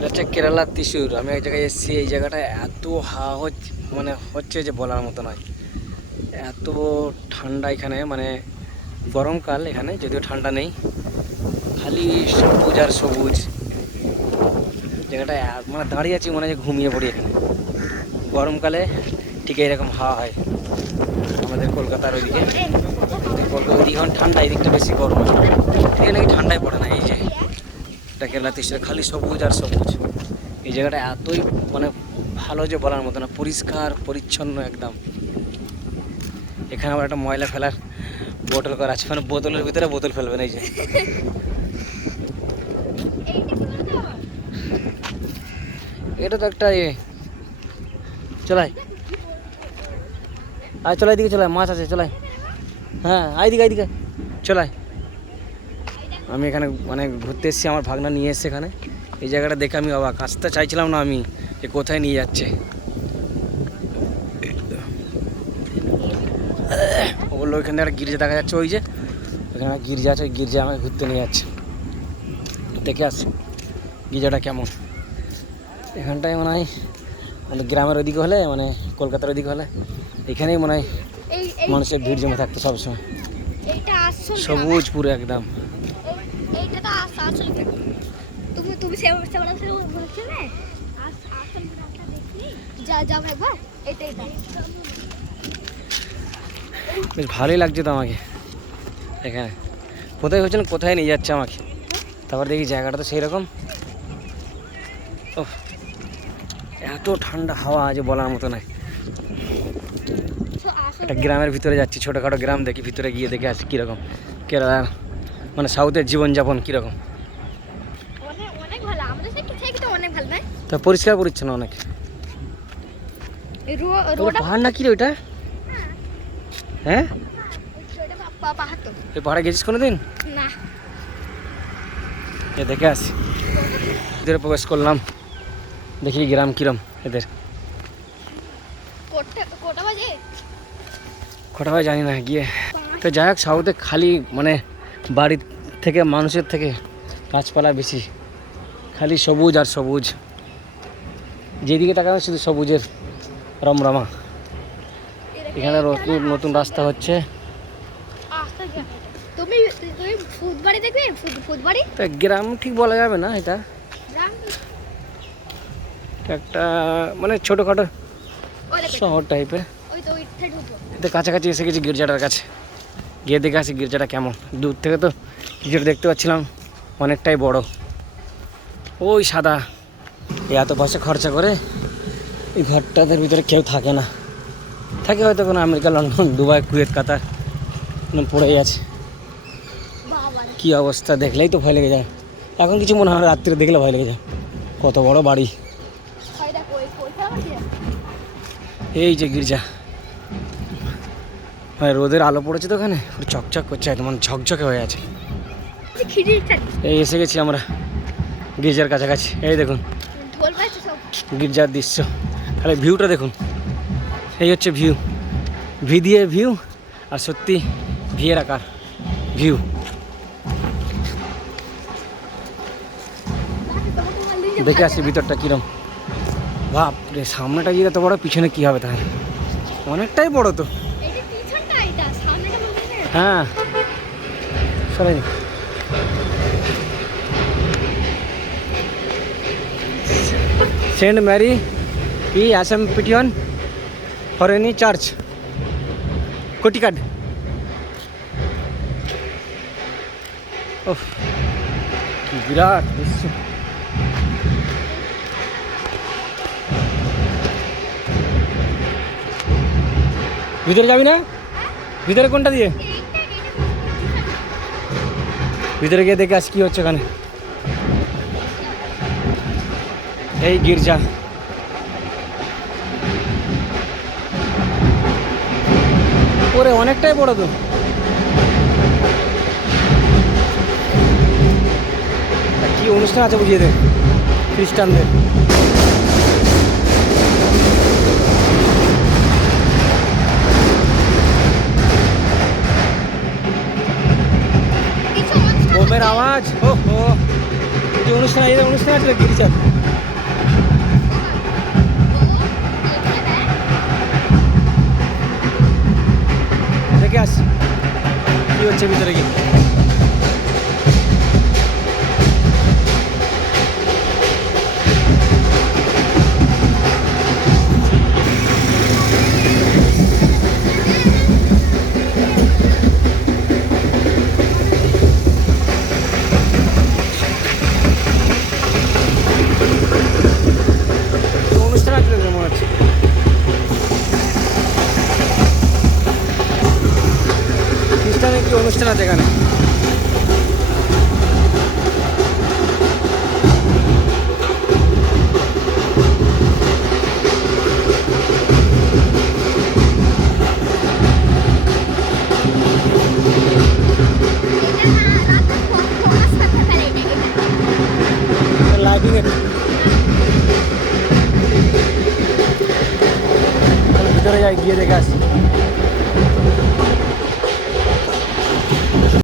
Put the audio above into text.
এটা হচ্ছে কেরালার ত্রিশূর। আমি এক জায়গায় এসেছি, এই জায়গাটা এত হাওয়া হচ্ছে যে বলার মতো নয়। এত ঠান্ডা এখানে, মানে গরমকাল এখানে, যদিও ঠান্ডা নেই, খালি সবুজ আর সবুজ। জায়গাটা মানে দাঁড়িয়ে আছি, মনে হয় ঘুমিয়ে পড়ি এখানে। গরমকালে ঠিক এরকম হাওয়া হয় আমাদের কলকাতার ওইদিকে। কলকাতা ওইদিকে এখন ঠান্ডা, এই দিকটা বেশি গরম হয়, এখানে নাকি ঠান্ডায় পড়ে না। এই যে এটা কেরালা ত্রিশূর, খালি সবুজ আর সবুজ। এই জায়গাটা এতই মানে ভালো যে বলার মতো না, পরিষ্কার পরিচ্ছন্ন একদম। এখানে আবার একটা ময়লা ফেলার বোতল করা আছে, মানে বোতলের ভিতরে বোতল ফেলবেন। এই যে এটা তো একটা চলাই, আর চলাই দিকে চলাই, মাছ আছে চলাই। হ্যাঁ এইদিকে চলাই। আমি এখানে মানে ঘুরতে এসেছি, আমার ভাগনা নিয়ে এসছে এখানে। এই জায়গাটা দেখে আমি অবাক, আসতে চাইছিলাম না আমি, যে কোথায় নিয়ে যাচ্ছে। ও বললো ওইখান থেকে একটা গির্জা দেখা যাচ্ছে, ওই যে ওইখানে গির্জা আছে, ওই গির্জা আমাকে ঘুরতে নিয়ে যাচ্ছে। দেখে আসছি গির্জাটা কেমন। এখানটায় মনে হয় মানে গ্রামের ওইদিকে হলে, মানে কলকাতার ওইদিকে হলে, এখানেই মনে হয় মানুষের ভিড় জমে থাকতো সবসময়। সবুজ পুরো একদম। বেশ ভালোই লাগছে তো আমাকে এখানে। কোথায় হচ্ছে না, কোথায় নিয়ে যাচ্ছে আমাকে। তারপর দেখি জায়গাটা তো সেই রকম। ও এত ঠান্ডা হাওয়া আছে বলার মতো নয়। একটা গ্রামের ভিতরে যাচ্ছি, ছোটোখাটো গ্রাম দেখি, ভিতরে গিয়ে দেখে আসি কীরকম কেরালার মানে সাউথের জীবনযাপন কীরকম। তা পরিষ্কার পরিচ্ছন্ন অনেক। পাহাড় না কি রে ওইটা? হ্যাঁ এই পাহাড়ে গেছিস কোনোদিন? না। দেখে আসি। ভিতরে প্রবেশ করলাম, দেখি গ্রাম কিরম এদের। কটা বাজে জানি না গিয়ে। তো যাই হোক, সাউথে খালি মানে বাড়ির থেকে, মানুষের থেকে গাছপালা বেশি, খালি সবুজ আর সবুজ। যেদিকে তাকানো শুধু সবুজের রমরমা। এখানে নতুন রাস্তা হচ্ছে। গ্রাম ঠিক বলা যাবে না, এটা একটা মানে ছোটোখাটো শহর টাইপের। এতে কাছাকাছি এসে গেছি গির্জাটার কাছে, গিয়ে দেখে আসি গির্জাটা কেমন। দূর থেকে তো গির্জাটা দেখতে পাচ্ছিলাম অনেকটাই বড়, ওই সাদা। এত পয়সা খরচা করে এই ঘরটাদের ভিতরে কেউ থাকে না, থাকে হয়তো কোনো আমেরিকা, লন্ডন, দুবাই, কুয়েত, কাতার পড়েই আছে। কি অবস্থা, দেখলেই তো ভয় লেগে যায়। এখন কিছু মনে হয়, রাত্রে দেখলে ভয় লেগে যায়, কত বড় বাড়ি। এই যে গির্জা, রোদের আলো পড়েছে তো ওখানে, চকচক করছে একদম, মানে ঝকঝকে হয়ে আছে। এই এসে গেছি আমরা গির্জার কাছাকাছি। এই দেখুন গির্জার দৃশ্য, তাহলে ভিউটা দেখুন। এই হচ্ছে ভিউ, ভি দিয়ে ভিউ, আর সত্যি ভিয়ের আকার ভিউ। দেখে আসি ভিতরটা কিরম। বাপ রে, সামনেটা গিয়ে এত বড়, পিছনে কি হবে তাহলে? অনেকটাই বড় তো। হ্যাঁ সরাই সেন্ট ম্যারি ই অ্যাসেম্পটিয়ন ফরেনি চার্চ, কোটিকাড। ও কি বিরাট দৃশ্য। ভিতরে যাবি না? ভিতরে কোনটা দিয়ে? ভিতরে গিয়ে দেখে আস কি হচ্ছে ওখানে। এই গির্জা, ওরে অনেকটাই বড় তো। কি অনুষ্ঠান আছে বুঝিয়ে দে খ্রিস্টানদের। বোমের আওয়াজ, ও হো, অনুষ্ঠান আছে গির্জা। হচ্ছে ভিতরে গিয়ে। অনুষ্ঠান আছে মনে হচ্ছে। খ্রিস্টানের কি অনুষ্ঠান আছে এখানে? লাইটিং ভিতরে যাই, গিয়ে দেখে আসি।